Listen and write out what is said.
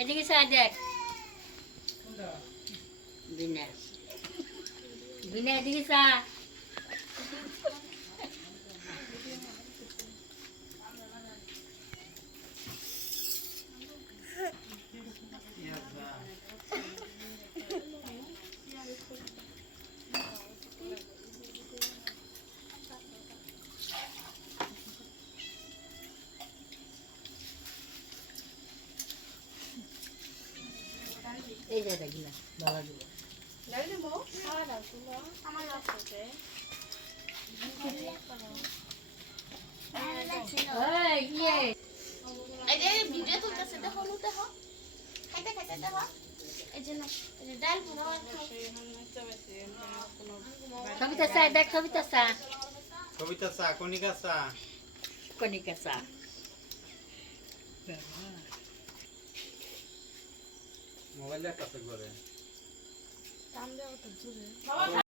এদিকে সাইড দেখ বিনা বিনা এদিকে সা এই যে দেখলা বাবা দিল লাইলে মো খাওয়া দাও তুমি আমার লাগছে এই ইয়ে এই যে ভিডিও তুলতেছে দেখো নুতে হ খাইতে খাইতে দেখো এই যে না এই যে ডাল ভরা কবিতা সা দেখ কবিতা সা কনিকা সা মোবাইলটা কাছে করে টান দেও তো জুড়ে